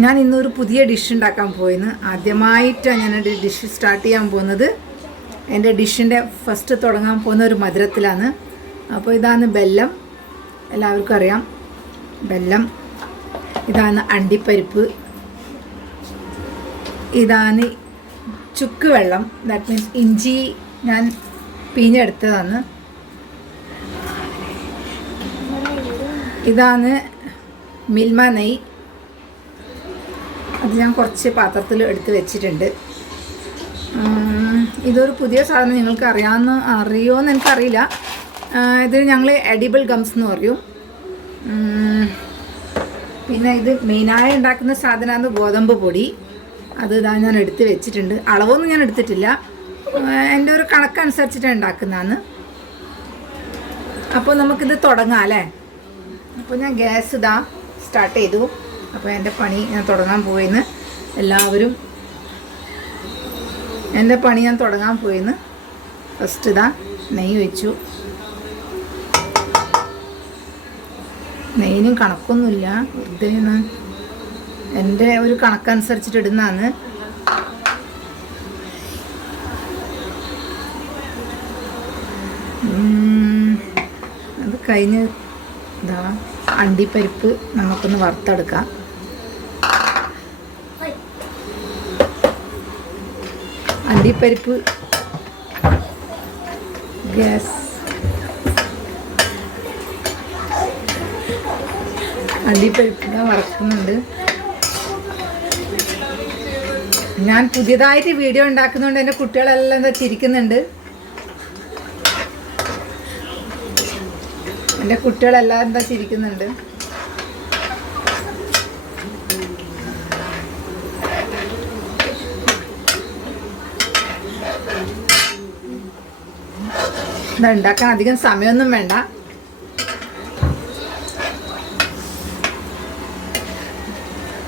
ഞാൻ ഇന്നൊരു പുതിയ ഡിഷ് ഉണ്ടാക്കാൻ പോയിന്ന്. ആദ്യമായിട്ടാണ് ഞാനൊരു ഡിഷ് സ്റ്റാർട്ട് ചെയ്യാൻ പോകുന്നത്. എൻ്റെ ഡിഷിൻ്റെ ഫസ്റ്റ് തുടങ്ങാൻ പോകുന്ന ഒരു മധുരത്തിലാണ്. അപ്പോൾ ഇതാണ് ബെല്ലം, എല്ലാവർക്കും അറിയാം ബെല്ലം. ഇതാണ് അണ്ടിപ്പരിപ്പ്, ഇതാണ് ചുക്ക് വെള്ളം, ദാറ്റ് മീൻസ് ഇഞ്ചി ഞാൻ പിഴിഞ്ഞെടുത്തതാണ്. ഇതാണ് മിൽമ നെയ്യ്, അത് ഞാൻ കുറച്ച് പാത്രത്തിൽ എടുത്ത് വെച്ചിട്ടുണ്ട്. ഇതൊരു പുതിയ സാധനം, നിങ്ങൾക്ക് അറിയുമോയെന്ന് എനിക്കറിയില്ല. ഇത് ഞങ്ങൾ എഡിബിൾ ഗംസ് എന്ന് പറയും. പിന്നെ ഇത് മെയിനായി ഉണ്ടാക്കുന്ന സാധനമാണ് ഗോതമ്പ് പൊടി. അത് ഇതാ ഞാൻ എടുത്ത് വെച്ചിട്ടുണ്ട്. അളവൊന്നും ഞാൻ എടുത്തിട്ടില്ല, എൻ്റെ ഒരു കണക്കനുസരിച്ചിട്ടാണ് ഉണ്ടാക്കുന്നതാണ്. അപ്പോൾ നമുക്കിത് തുടങ്ങാം അല്ലേ. അപ്പോൾ ഞാൻ ഗ്യാസ് ഇതാ സ്റ്റാർട്ട് ചെയ്തു. അപ്പോൾ എൻ്റെ പണി ഞാൻ തുടങ്ങാൻ പോയിന്ന്. എല്ലാവരും എൻ്റെ പണി ഞാൻ തുടങ്ങാൻ പോയിന്ന്. ഫസ്റ്റ് ഇതാ നെയ്യ് വെച്ചു. നെയ്യിനും കണക്കൊന്നുമില്ല, വെറുതെ എൻ്റെ ഒരു കണക്കനുസരിച്ചിട്ട് ഇടുന്നതാണ്. അത് കഴിഞ്ഞ് ഇതാ അണ്ടിപ്പരിപ്പ് നമുക്കൊന്ന് വറുത്തെടുക്കാം. അണ്ടിപ്പരിപ്പ് ഗ്യാസ് അണ്ടിപ്പരിപ്പ് വറക്കുന്നുണ്ട്. ഞാൻ പുതിയതായിട്ട് വീഡിയോ ഉണ്ടാക്കുന്നതുകൊണ്ട് എൻ്റെ കുട്ടികളെല്ലാം എന്താ ചിരിക്കുന്നുണ്ട്. എൻ്റെ കുട്ടികളെല്ലാം എന്താ ചിരിക്കുന്നുണ്ട്. ഇത് ഉണ്ടാക്കാൻ അധികം സമയമൊന്നും വേണ്ട.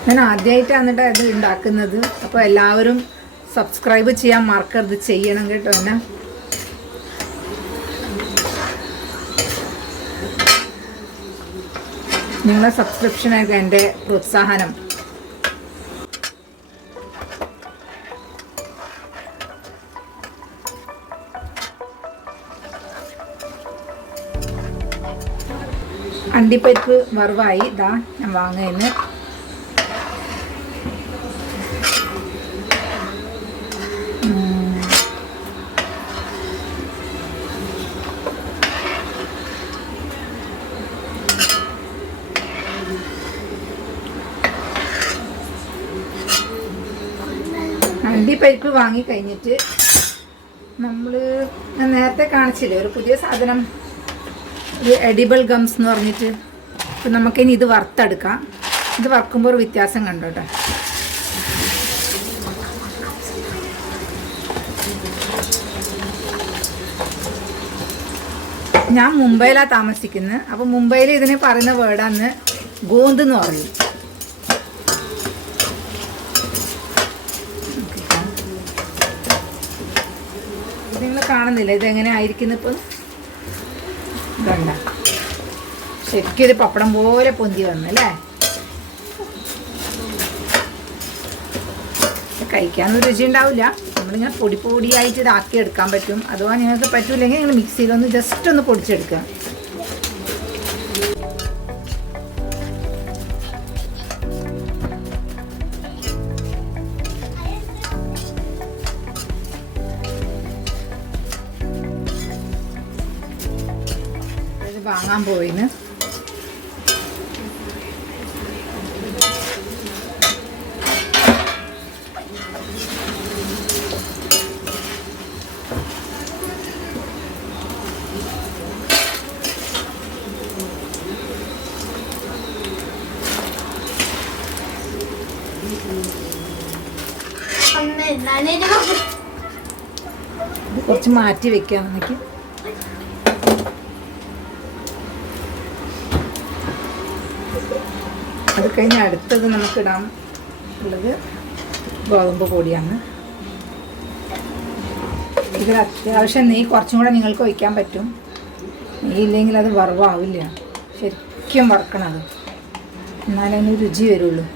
ഞാൻ ആദ്യമായിട്ടാണ് ഇത് ഉണ്ടാക്കുന്നത്. അപ്പോൾ എല്ലാവരും സബ്സ്ക്രൈബ് ചെയ്യാൻ മറക്കരുത്, ചെയ്യണം കേട്ടോ. എന്നെ നിങ്ങളെ സബ്സ്ക്രിപ്ഷനായിരിക്കും എൻ്റെ പ്രോത്സാഹനം. അണ്ടിപ്പരിപ്പ് വറുവായി ഇതാ ഞാൻ വാങ്ങുന്നു. അണ്ടിപ്പരിപ്പ് വാങ്ങിക്കഴിഞ്ഞിട്ട് ഞാൻ നേരത്തെ കാണിച്ചില്ലേ ഒരു പുതിയ സാധനം, ഒരു എഡിബിൾ ഗംസ് എന്ന് പറഞ്ഞിട്ട്. അപ്പം നമുക്കിനി ഇത് വറുത്തെടുക്കാം. ഇത് വറുക്കുമ്പോൾ ഒരു വ്യത്യാസം കണ്ടോട്ടെ. ഞാൻ മുംബൈയിലാണ് താമസിക്കുന്നത്. അപ്പോൾ മുംബൈയിൽ ഇതിന് പറയുന്ന വേർഡാണ് ഗോന്ത് എന്ന് പറയും. നിങ്ങൾ കാണുന്നില്ല ഇതെങ്ങനെ ആയിരിക്കുന്നു ഇപ്പോൾ. ഇതണ്ട, ശരിക്കും ഒരു പപ്പടം പോലെ പൊന്തി വന്നല്ലേ. കഴിക്കാനൊന്നും രുചി ഉണ്ടാവില്ല. നമ്മളിങ്ങനെ പൊടിയായിട്ട് ഇതാക്കി എടുക്കാൻ പറ്റും. അഥവാ നിങ്ങൾക്ക് പറ്റൂല്ലെങ്കിൽ നിങ്ങൾ മിക്സിയിലൊന്ന് ജസ്റ്റ് ഒന്ന് പൊടിച്ചെടുക്കുക. വാങ്ങാൻ പോയിന്ന്. കുറച്ച് മാറ്റി വെക്കാം നമുക്ക്. അത് കഴിഞ്ഞ് അടുത്തത് നമുക്കിടാൻ ഉള്ളത് ഗോതമ്പ് പൊടിയാണ്. ഇതിൽ അത്യാവശ്യം നെയ്യ് കുറച്ചും കൂടെ നിങ്ങൾക്ക് ഒഴിക്കാൻ പറ്റും. നെയ്യില്ലെങ്കിൽ അത് വറവാവില്ല. ശരിക്കും വറക്കണം, അത് എന്നാലേ അതിന് രുചി വരുള്ളൂ.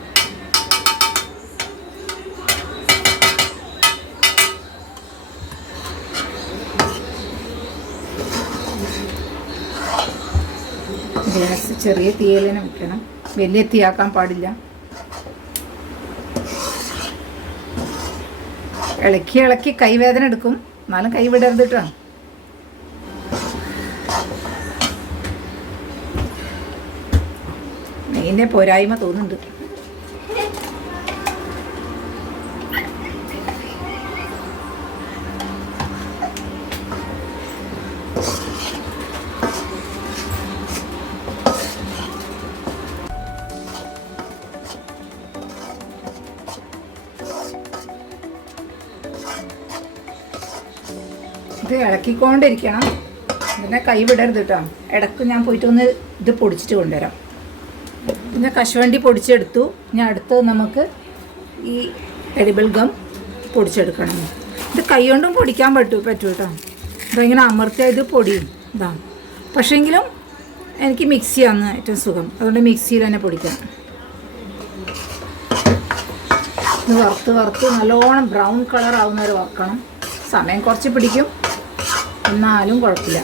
ഗ്യാസ് ചെറിയ തീയിലിനെ വെക്കണം, വലിയ തീയാക്കാൻ പാടില്ല. ഇളക്കി ഇളക്കി കൈവേദന എടുക്കും, എന്നാലും കൈ വിടരുത് കേട്ടോ. നെയ്യിൻ്റെ പോരായ്മ തോന്നുന്നുണ്ട്. ഇത് ഇളക്കിക്കൊണ്ടിരിക്കണം, പിന്നെ കൈ വിടരുത് കേട്ടോ. ഇടയ്ക്ക് ഞാൻ പോയിട്ട് ഒന്ന് ഇത് പൊടിച്ചിട്ട് കൊണ്ടുവരാം. പിന്നെ കശുവണ്ടി പൊടിച്ചെടുത്തു. ഇനി അടുത്ത് നമുക്ക് ഈ എഡിബിൾ ഗം പൊടിച്ചെടുക്കണം. ഇത് കൈ കൊണ്ടും പൊടിക്കാൻ പറ്റും കേട്ടോ. ഇതിങ്ങനെ അമർത്തിയാൽ ഇത് പൊടിയും ഇതാ. പക്ഷേങ്കിലും എനിക്ക് മിക്സിയാണ് ഏറ്റവും സുഖം, അതുകൊണ്ട് മിക്സിയിൽ തന്നെ പൊടിക്കാം. ഇത് വറുത്ത് നല്ലോണം ബ്രൗൺ കളർ ആവുന്നവരെ വറക്കണം. സമയം കുറച്ച് പിടിക്കും, എന്നാലും കുഴപ്പമില്ല.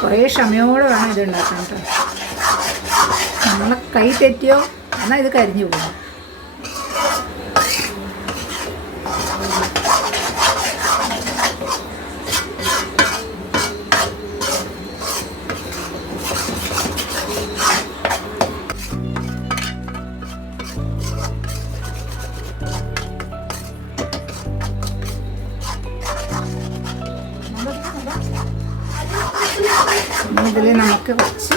കുറേ ക്ഷമയോടെ വേണം ഇത് ഉണ്ടാക്കാൻ കേട്ടോ. നമ്മളെ കൈ തെറ്റിയോ എന്നാൽ ഇത് കരിഞ്ഞു പോകും. ഇതിൽ നമുക്ക് കുറച്ച്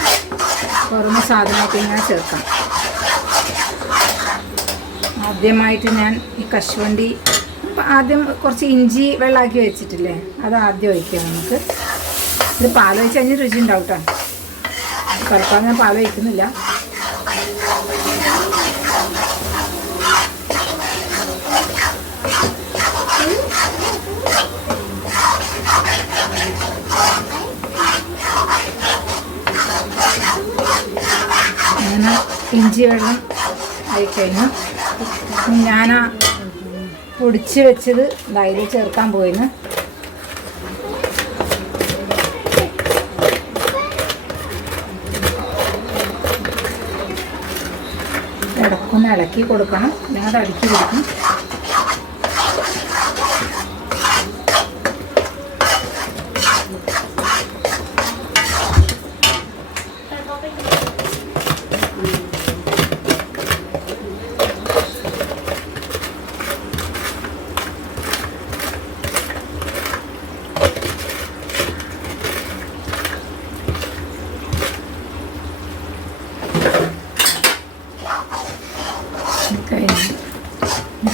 കുറഞ്ഞ സാധനമൊക്കെ ഇങ്ങനെ ചേർക്കാം. ആദ്യമായിട്ട് ഞാൻ ഈ കശുവണ്ടി ആദ്യം കുറച്ച് ഇഞ്ചി വെള്ളമാക്കി വെച്ചിട്ടില്ലേ, അത് ആദ്യം ഒഴിക്കാം നമുക്ക്. ഇത് പാൽ ഒഴിച്ച് കഴിഞ്ഞ് രുചി ഉണ്ടാവും കേട്ടോ. തൽക്കാലം ഞാൻ പാൽ ഒഴിക്കുന്നില്ല. അങ്ങനെ ഇഞ്ചി വെള്ളം ആയിക്കഴിഞ്ഞു ഞാൻ പൊടിച്ച് വെച്ചത് അതിൽ ചേർക്കാൻ പോയിന്ന്. ഇടക്കൊന്ന് ഇളക്കി കൊടുക്കണം, ഞാൻ അടുക്കി കൊടുക്കും.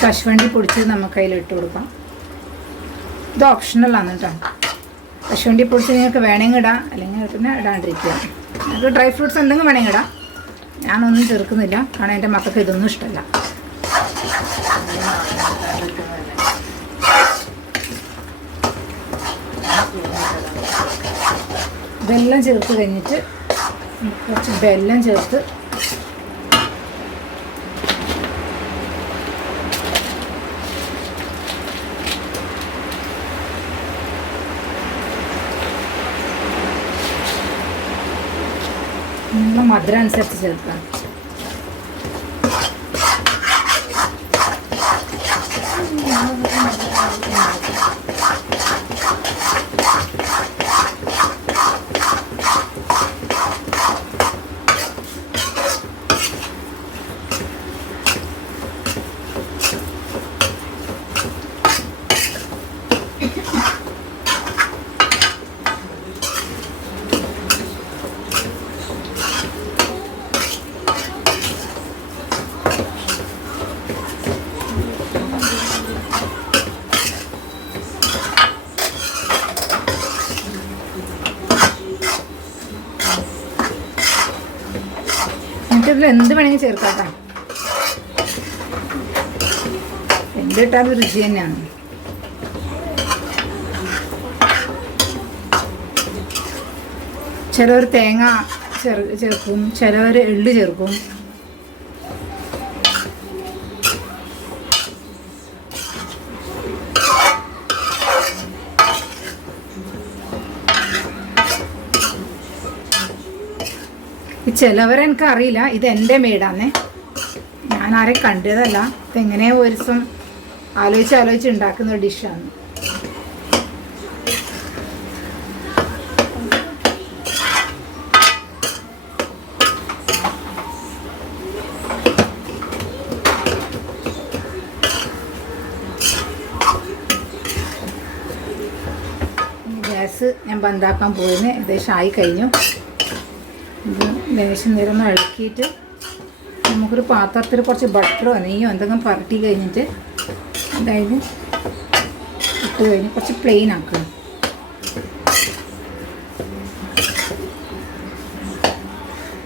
കശുവണ്ടി പൊടിച്ചത് നമുക്ക് അതിൽ ഇട്ട് കൊടുക്കാം. ഇത് ഓപ്ഷണലാണ് കേട്ടോ. കശുവണ്ടി പൊടിച്ച് നിങ്ങൾക്ക് വേണമെങ്കിൽ ഇടാം, അല്ലെങ്കിൽ പിന്നെ ഇടാണ്ടിരിക്കുക. നിങ്ങൾക്ക് ഡ്രൈ ഫ്രൂട്ട്സ് എന്തെങ്കിലും വേണമെങ്കിൽ ഇടാം. ഞാനൊന്നും ചേർക്കുന്നില്ല, കാരണം എൻ്റെ മക്കൾക്ക് ഇതൊന്നും ഇഷ്ടമല്ല. വെള്ളം ചേർത്ത് കഴിഞ്ഞിട്ട് കുറച്ച് വെള്ളം ചേർത്ത് നല്ല മധുരം അനുസരിച്ച് ചേർക്കാം. ഇതിൽ എന്ത് വേണമെങ്കിൽ ചേർക്കാട്ടോ. എന്തിട്ടാലും രുചി തന്നെയാണ്. ചിലവർ തേങ്ങ ചേർക്കും, ചിലവർ എള്ള് ചേർക്കും. ചിലവരെനിക്ക് അറിയില്ല, ഇത് എൻ്റെ മെയ്ഡാന്നേ, ഞാൻ ആരെ കണ്ടതല്ല. ഇതെങ്ങനെയോ ഒരു ദിവസം ആലോചിച്ച് ഉണ്ടാക്കുന്ന ഒരു ഡിഷാണ്. ഗ്യാസ് ഞാൻ ബന്ധാക്കാൻ പോയിരുന്നു, ഏകദേശം ആയി കഴിഞ്ഞു. ഇത് ലേശം നേരം ഒന്ന് ഇളക്കിയിട്ട് നമുക്കൊരു പാത്രത്തിൽ കുറച്ച് ബട്ടറോ നെയ്യോ എന്തെങ്കിലും പുരട്ടി കഴിഞ്ഞിട്ട് അതായത് ഇട്ട് കഴിഞ്ഞ് കുറച്ച് പ്ലെയിൻ ആക്കണം.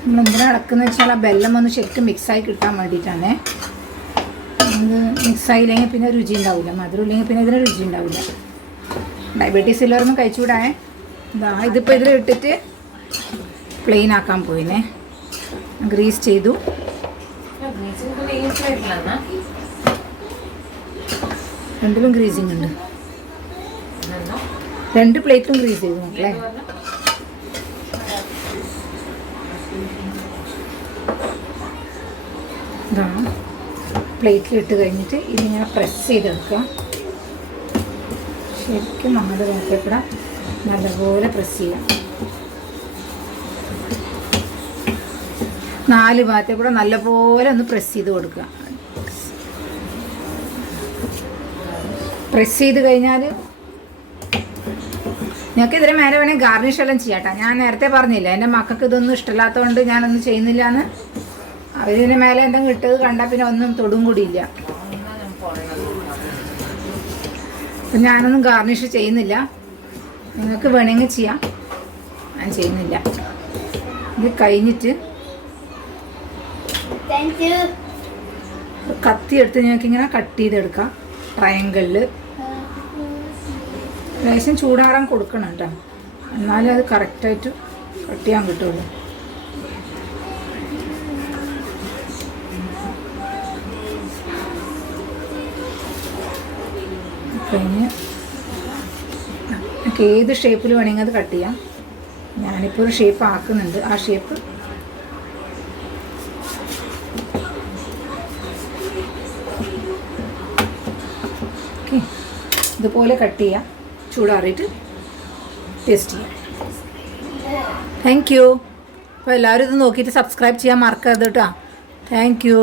നമ്മളെന്തിനാണ് ഇളക്കുന്നത് വെച്ചാൽ ആ ബെല്ലം ഒന്ന് ശരിക്കും മിക്സായി കിട്ടാൻ വേണ്ടിയിട്ടാണേ. ഇത് മിക്സായില്ലെങ്കിൽ പിന്നെ രുചി ഉണ്ടാവില്ല, മധുരം ഇല്ലെങ്കിൽ പിന്നെ ഇതിന് രുചി ഉണ്ടാവില്ല. ഡയബറ്റീസ് ഉള്ളവരൊന്നും കഴിച്ചുകൂടാേ. ഇതിപ്പോൾ ഇതിൽ ഇട്ടിട്ട് പ്ലെയിൻ ആക്കാൻ പോയിനെ, ഗ്രീസ് ചെയ്തു. രണ്ടിലും ഗ്രീസിങ് ഉണ്ട്, 2 പ്ലേറ്റിലും ഗ്രീസ് ചെയ്തു മക്കളെ. ഇതാണ് പ്ലേറ്റിലിട്ട് കഴിഞ്ഞിട്ട് ഇതിങ്ങനെ പ്രസ് ചെയ്തെടുക്കുക. ശരിക്കും നമ്മുടെ നോക്കിയപ്പോൾ നല്ലപോലെ പ്രസ് ചെയ്യാം. 4 ഭാഗത്തെ കൂടെ നല്ലപോലെ ഒന്ന് പ്രസ് ചെയ്ത് കൊടുക്കുക. പ്രസ് ചെയ്ത് കഴിഞ്ഞാൽ ഞങ്ങൾക്ക് ഇതിന് മേലെ വേണമെങ്കിൽ ഗാർണിഷ് എല്ലാം ചെയ്യാട്ടോ. ഞാൻ നേരത്തെ പറഞ്ഞില്ല, എൻ്റെ മക്കൾക്ക് ഇതൊന്നും ഇഷ്ടമില്ലാത്തതുകൊണ്ട് ഞാനൊന്നും ചെയ്യുന്നില്ല എന്ന്. അവരിതിന് മേലെ എന്തെങ്കിലും ഇട്ടത് കണ്ടാൽ പിന്നെ ഒന്നും തൊടും കൂടിയില്ല. അപ്പം ഞാനൊന്നും ഗാർണിഷ് ചെയ്യുന്നില്ല, നിങ്ങൾക്ക് വേണമെങ്കിൽ ചെയ്യാം, ഞാൻ ചെയ്യുന്നില്ല. ഇത് കഴിഞ്ഞിട്ട് കത്തി എടുത്ത് ഞങ്ങൾക്ക് ഇങ്ങനെ കട്ട് ചെയ്തെടുക്കാം. ട്രയാങ്കിളിൽ ലേശം ചൂടാറാൻ കൊടുക്കണം കേട്ടോ, എന്നാലേ അത് കറക്റ്റായിട്ട് കട്ട് ചെയ്യാൻ കിട്ടുള്ളൂ. കഴിഞ്ഞ് നമുക്ക് ഏത് ഷേപ്പിൽ വേണമെങ്കിൽ അത് കട്ട് ചെയ്യാം. ഞാനിപ്പോൾ ഒരു ഷേപ്പ് ആക്കുന്നുണ്ട്, ആ ഷേപ്പ് ഓക്കെ ഇതുപോലെ കട്ട് ചെയ്യാം. ചൂടാറിയിട്ട് ടേസ്റ്റ് ചെയ്യാം. Thank you. അപ്പോൾ എല്ലാവരും ഇത് നോക്കിയിട്ട് സബ്സ്ക്രൈബ് ചെയ്യാൻ മറക്കരുത് കേട്ടോ. Thank you.